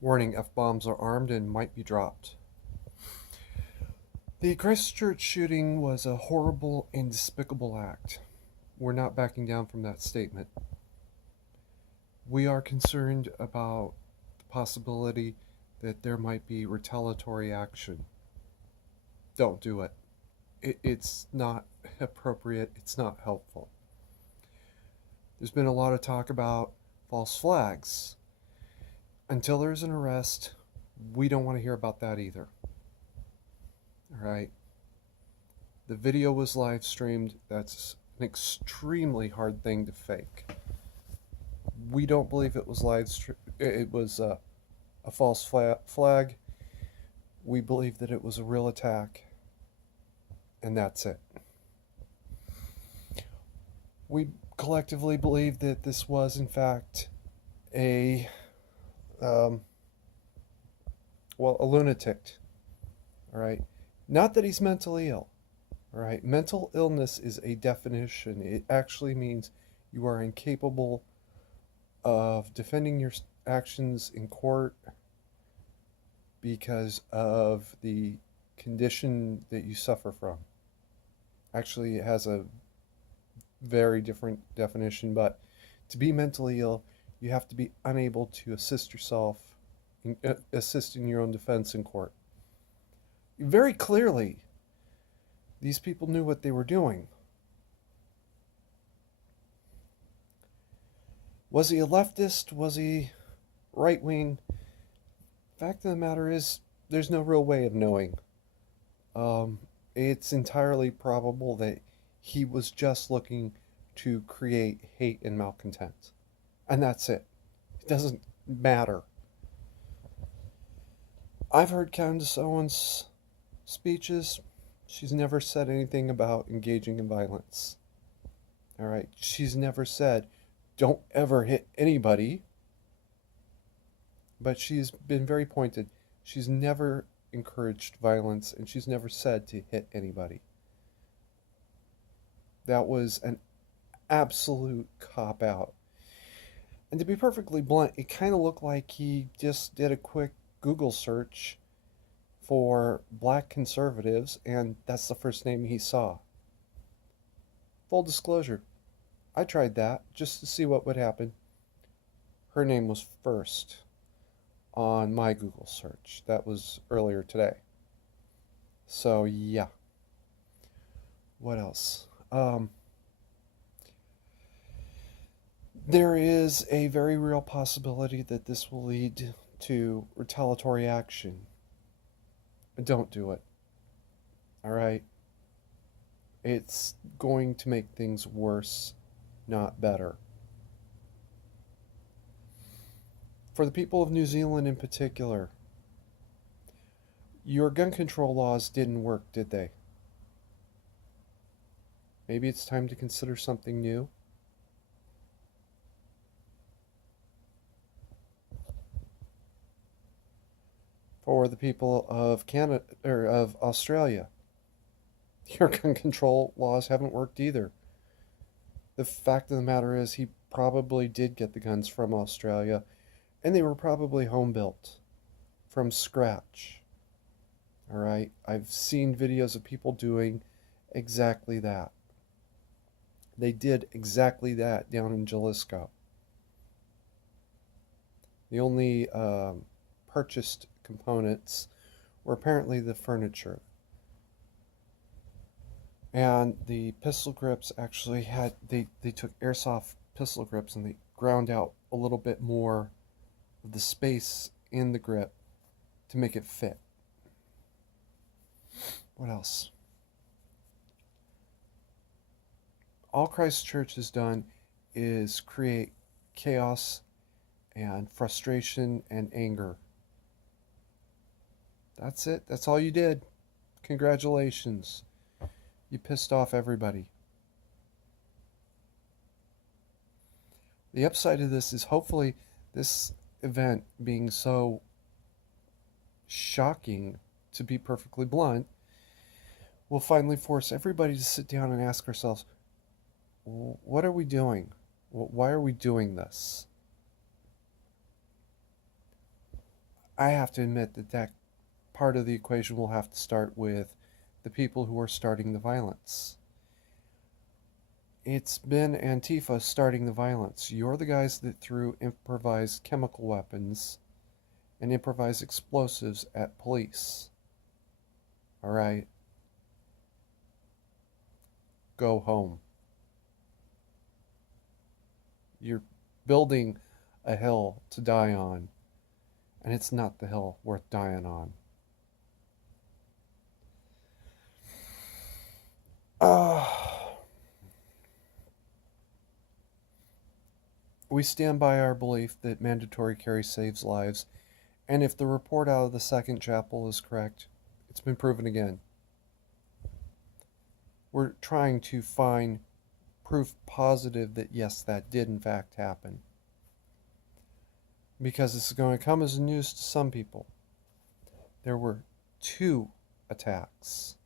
Warning, F-bombs are armed and might be dropped. The Christchurch shooting was a horrible and despicable act. We're not backing down from that statement. We are concerned about the possibility that there might be retaliatory action. Don't do it. It's not appropriate. It's not helpful. There's been a lot of talk about false flags. Until there's an arrest, we don't want to hear about that either. All right. The video was live streamed. That's an extremely hard thing to fake. We don't believe it was it was a false flag. We believe that it was a real attack, and that's it. We collectively believe that this was, in fact, a a lunatic. All right. Not that he's mentally ill. All right. Mental illness is a definition. It actually means you are incapable of defending your actions in court because of the condition that you suffer from. Actually, it has a very different definition, but to be mentally ill, you have to be unable to assist yourself, assist in your own defense in court. Very clearly, these people knew what they were doing. Was he a leftist? Was he right wing? Fact of the matter is, there's no real way of knowing. It's entirely probable that he was just looking to create hate and malcontent. And that's it. It doesn't matter. I've heard Candace Owens' speeches. She's never said anything about engaging in violence. All right. She's never said, don't ever hit anybody. But she's been very pointed. She's never encouraged violence, and she's never said to hit anybody. That was an absolute cop out. And to be perfectly blunt, it kind of looked like he just did a quick Google search for black conservatives, and that's the first name he saw. Full disclosure, I tried that just to see what would happen. Her name was first on my Google search. That was earlier today. So, yeah. What else? There is a very real possibility that this will lead to retaliatory action. Don't do it. All right? It's going to make things worse, not better. For the people of New Zealand in particular, your gun control laws didn't work, did they? Maybe it's time to consider something new. For the people of Canada or of Australia, your gun control laws haven't worked either. The fact of the matter is, he probably did get the guns from Australia, and they were probably home built from scratch. All right, I've seen videos of people doing exactly that. They did exactly that down in Jalisco. The only purchased components were apparently the furniture. And the pistol grips actually had, they took airsoft pistol grips and they ground out a little bit more of the space in the grip to make it fit. What else? All Christchurch has done is create chaos and frustration and anger. That's it. That's all you did. Congratulations. You pissed off everybody. The upside of this is hopefully this event being so shocking, to be perfectly blunt, will finally force everybody to sit down and ask ourselves, what are we doing? Why are we doing this? I have to admit that part of the equation will have to start with the people who are starting the violence. It's been Antifa starting the violence. You're the guys that threw improvised chemical weapons and improvised explosives at police. All right? Go home. You're building a hill to die on, and it's not the hill worth dying on. We stand by our belief that mandatory carry saves lives, and if the report out of the second chapel is correct, it's been proven again. We're trying to find proof positive that yes, that did in fact happen. Because this is going to come as news to some people. There were 2 attacks.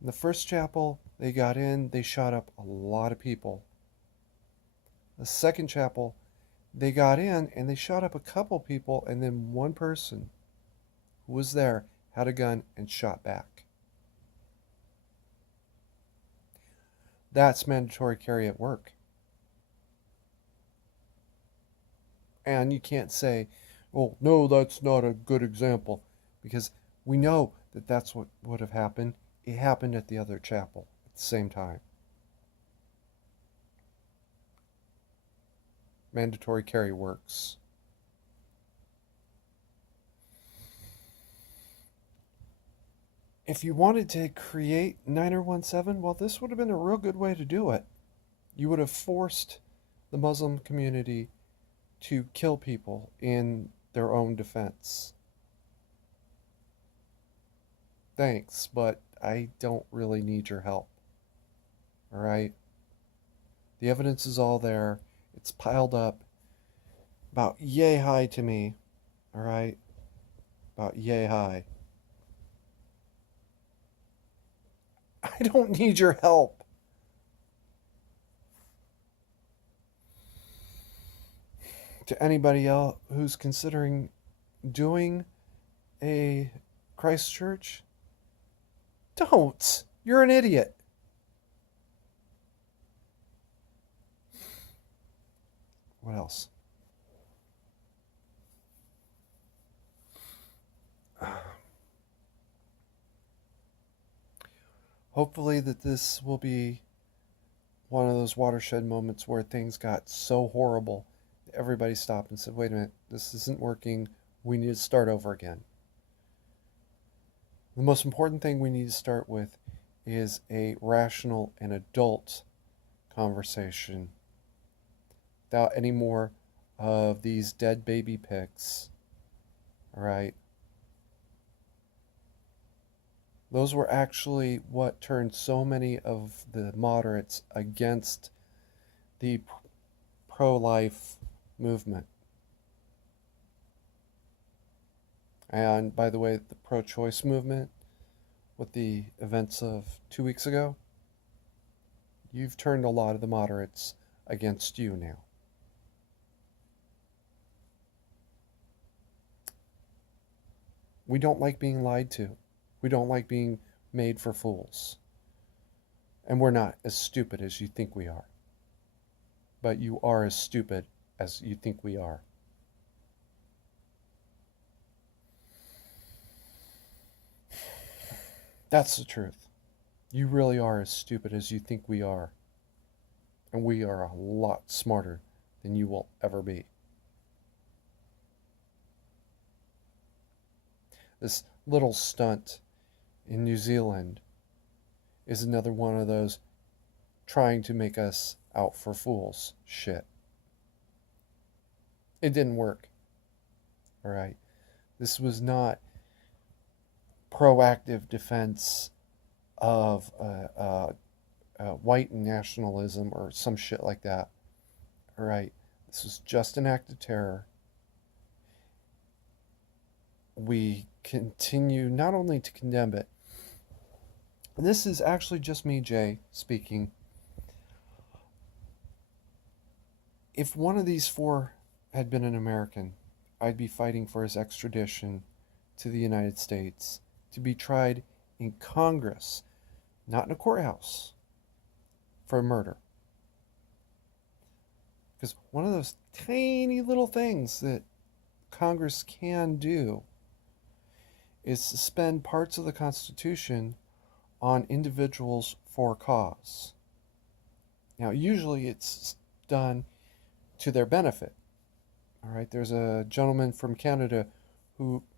In the first chapel, they got in, they shot up a lot of people. The second chapel, they got in and they shot up a couple people, and then one person who was there had a gun and shot back. That's mandatory carry at work. And you can't say, well, no, that's not a good example, because we know that that's what would have happened. It happened at the other chapel at the same time. Mandatory carry works. If you wanted to create 9017, well, this would have been a real good way to do it. You would have forced the Muslim community to kill people in their own defense. Thanks, but I don't really need your help. All right? The evidence is all there. It's piled up about yay high to me. All right? About yay high. I don't need your help. To anybody else who's considering doing a Christchurch, don't. You're an idiot. What else? Hopefully that this will be one of those watershed moments where things got so horrible that everybody stopped and said, wait a minute, this isn't working. We need to start over again. The most important thing we need to start with is a rational and adult conversation without any more of these dead baby pics. All right? Those were actually what turned so many of the moderates against the pro-life movement. And by the way, the pro-choice movement, with the events of 2 weeks ago, you've turned a lot of the moderates against you now. We don't like being lied to. We don't like being made for fools. And we're not as stupid as you think we are. But you are as stupid as you think we are. That's the truth. You really are as stupid as you think we are. And we are a lot smarter than you will ever be. This little stunt in New Zealand is another one of those trying to make us out for fools shit. It didn't work. All right. This was not proactive defense of white nationalism or some shit like that. All right. This was just an act of terror. We continue not only to condemn it, and this is actually just me, Jay, speaking. If one of these 4 had been an American, I'd be fighting for his extradition to the United States to be tried in Congress, not in a courthouse, for murder. Because one of those tiny little things that Congress can do is suspend parts of the Constitution on individuals for cause. Now, usually it's done to their benefit. All right, there's a gentleman from Canada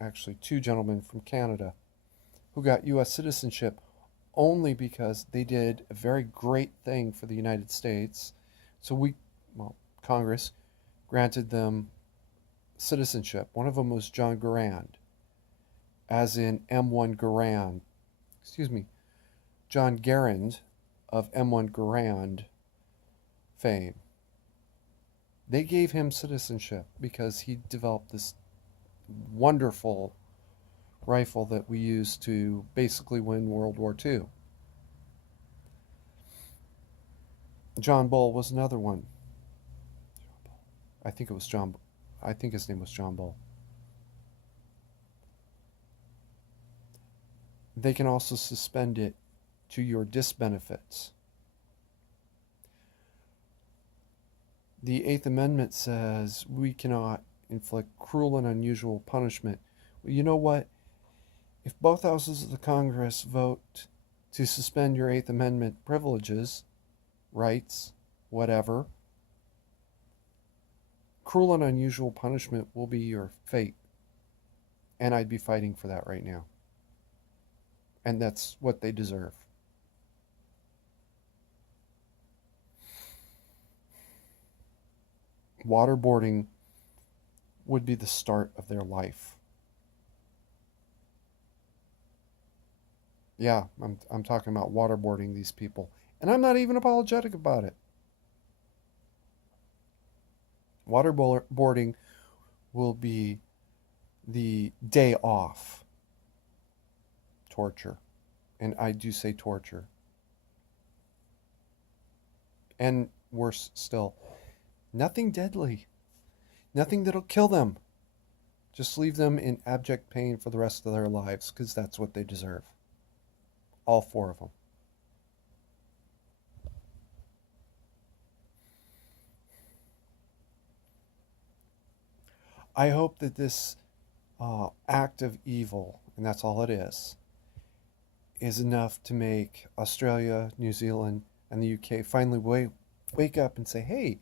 actually two gentlemen from Canada, who got U.S. citizenship only because they did a very great thing for the United States. So Congress granted them citizenship. One of them was John Garand, as in M1 Garand. John Garand of M1 Garand fame. They gave him citizenship because he developed this wonderful rifle that we used to basically win World War II. John Bull was another one. I think his name was John Bull. They can also suspend it to your disbenefits. The Eighth Amendment says we cannot inflict cruel and unusual punishment. Well, you know what? If both houses of the Congress vote to suspend your Eighth Amendment privileges, rights, whatever, cruel and unusual punishment will be your fate. And I'd be fighting for that right now. And that's what they deserve. Waterboarding would be the start of their life. Yeah, I'm talking about waterboarding these people. And I'm not even apologetic about it. Waterboarding will be the day off torture. And I do say torture. And worse still, nothing deadly. Nothing that'll kill them. Just leave them in abject pain for the rest of their lives, because that's what they deserve. All four of them. I hope that this act of evil, and that's all it is enough to make Australia, New Zealand, and the UK finally wake up and say, hey,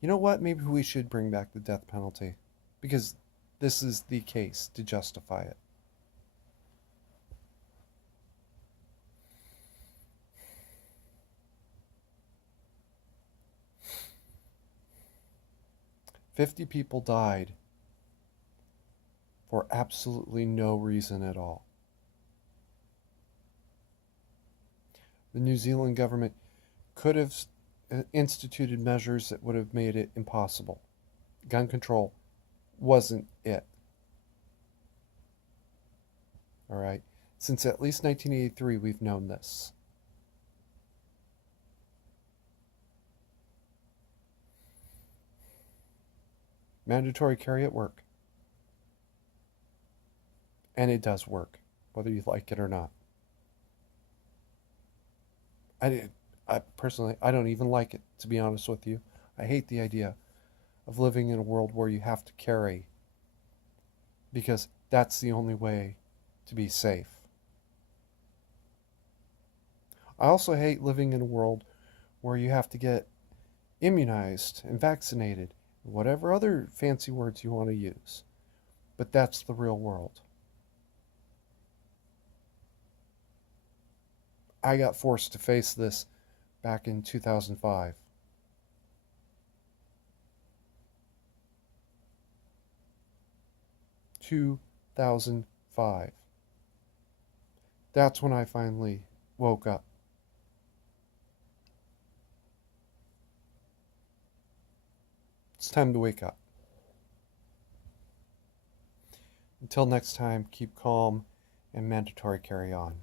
you know what? Maybe we should bring back the death penalty, because this is the case to justify it. $50 people died for absolutely no reason at all. The New Zealand government could have instituted measures that would have made it impossible. Gun control wasn't it. All right. Since at least 1983, we've known this. Mandatory carry at work. And it does work, whether you like it or not. I personally, I don't even like it, to be honest with you. I hate the idea of living in a world where you have to carry, because that's the only way to be safe. I also hate living in a world where you have to get immunized and vaccinated, whatever other fancy words you want to use. But that's the real world. I got forced to face this back in 2005. That's when I finally woke up. It's time to wake up. Until next time, keep calm and mandatory carry on.